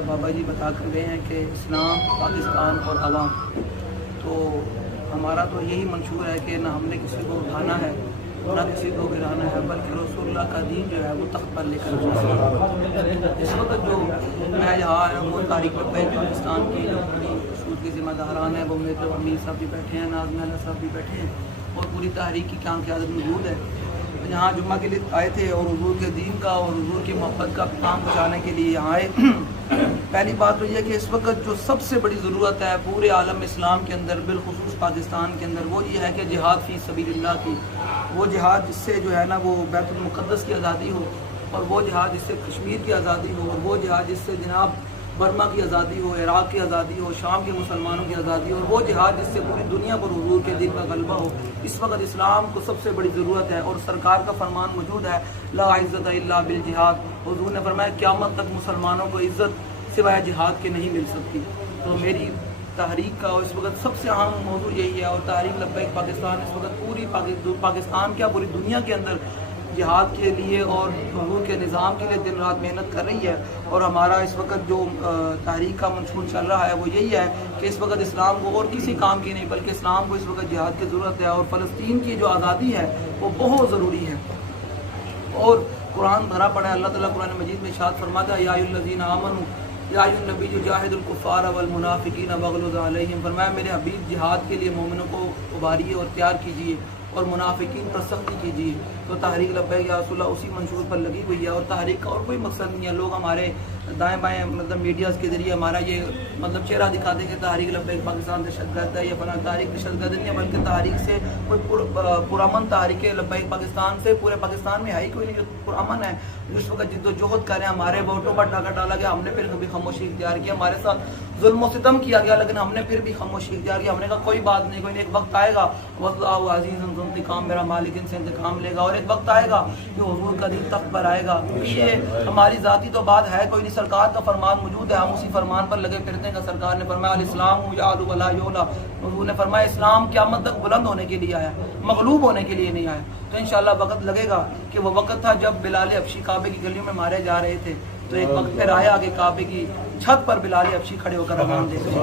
साहब बाबा जी बता कर गए हैं कि इस्लाम, पाकिस्तान और अवाम, तो हमारा तो यही मंशूर है कि ना हमने किसी को उठाना है ना किसी को गिराना है, बल्कि रसूलुल्लाह का दीन जो है वो तख्त पर लेकर इस वक्त जो मैं यहाँ आया हूँ तारीख पाकिस्तान की जो बड़ी सूद के ज़िम्मेदारान हैं वो मेरे तो अमीर साहब भी बैठे हैं, नाज़मीन साहब भी बैठे हैं और पूरी तहरीक की क्या क़यादत मौजूद है। यहाँ जुम्मा के लिए आए थे और हुजूर के दीन का और हुजूर की मोहब्बत का काम पहुँचाने के लिए यहाँ आए। पहली बात तो ये कि इस वक्त जो सबसे बड़ी ज़रूरत है पूरे आलम इस्लाम के अंदर, बिलखुसूस पाकिस्तान के अंदर, वो ये है कि जिहाद फ़ी सबीलिल्लाह की, वो जिहाद जिससे जो है ना वो बैतुल मुक़द्दस की आज़ादी हो, और वो जिहाद जिससे कश्मीर की आज़ादी हो, और वो जिहाद जिससे जनाब बर्मा की आज़ादी हो, इराक़ की आज़ादी हो, शाम के मुसलमानों की आज़ादी हो, और वो जिहाद जिससे पूरी दुनिया पर हुजूर के दिन का गलबा हो। इस वक्त इस्लाम को सबसे बड़ी ज़रूरत है और सरकार का फरमान मौजूद है, ला इज़्ज़त इल्ला बिल जिहाद। हुजूर ने फरमाया क़यामत तक मुसलमानों को इज़्ज़त सिवाय जिहाद के नहीं मिल सकती। तो मेरी तहरीक का इस वक्त सबसे अहम मौजू यही है, और तहरीक लब्बैक पाकिस्तान इस वक्त पूरी पाकिस्तान क्या पूरी दुनिया के अंदर जिहाद के लिए और हुकूक के निज़ाम के लिए दिन रात मेहनत कर रही है। और हमारा इस वक्त जो तहरीक का मंशूर चल रहा है वो यही है कि इस वक्त इस्लाम को और किसी काम की नहीं बल्कि इस्लाम को इस वक्त जिहाद की ज़रूरत है, और फ़लस्तीन की जो आज़ादी है वो बहुत ज़रूरी है। और कुरान भरा पड़ा है, अल्लाह ताला कुरान मजीद में इरशाद फरमाता है, या अय्युहल्लज़ीना आमनू या अय्युहन नबी जाहिदुल कुफ़ार वल मुनाफ़िकीन वग़लुज़ अलैहिम। फरमाया मेरे हबीब जिहाद के लिए मोमिनों को उभारिए और तैयार कीजिए और मुनाफिकीन पर सख्ती कीजिए। तो तहरीक लब्बैक या रसूलल्लाह उसी मंशूर पर लगी हुई है, और तहरीक का और कोई मकसद नहीं है। लोग हमारे दाएं बाएं मतलब मीडियाज़ के ज़रिए हमारा ये मतलब चेहरा दिखा देंगे तहरीक लब्बैक पाकिस्तान दहशतगर्द है या फलां तहरीक दहशतगर्द नहीं है, बल्कि तहरीक से कोई पुरअमन तहरीक लब्बैक पाकिस्तान से पूरे पाकिस्तान में है ही कोई नहीं जो पुरअमन है, जिस वक्त जिद्दोजहद करें। हमारे वोटों पर डाका डाला गया, हमने फिर कभी खामोशी इख्तियार किया, हमारे साथ जुल्म और सितम किया गया, लेकिन हमने फिर भी खामोशी इख्तियार किया। हमने कहा कोई बात नहीं, कोई नहीं, एक वक्त आएगा वल्लाहु अज़ीज़ुन ज़ु इंतकाम, मेरा मालिक इनसे इंतकाम लेगा, और एक वक्त आएगा कि हुजूर का दिन तख्त पर आएगा। ये हमारी ज़ाती तो बात है कोई नहीं, सरकार का फरमान मौजूद है, हम उसी फरमान पर लगे फिरते हैं। सरकार ने फरमाया अल इस्लाम यालु वला युला, हुजूर ने फरमाया इस्लाम क़यामत तक बुलंद होने के लिए आया, मगलूब होने के लिए नहीं आया। तो इंशाअल्लाह वक्त लगेगा कि वो वक्त था जब बिलाल हबशी काबे की गलियों में मारे जा रहे थे, तो एक वक्त फिर आया कि काबे की छत पर बिलाल हबशी खड़े होकर अज़ान देते हैं।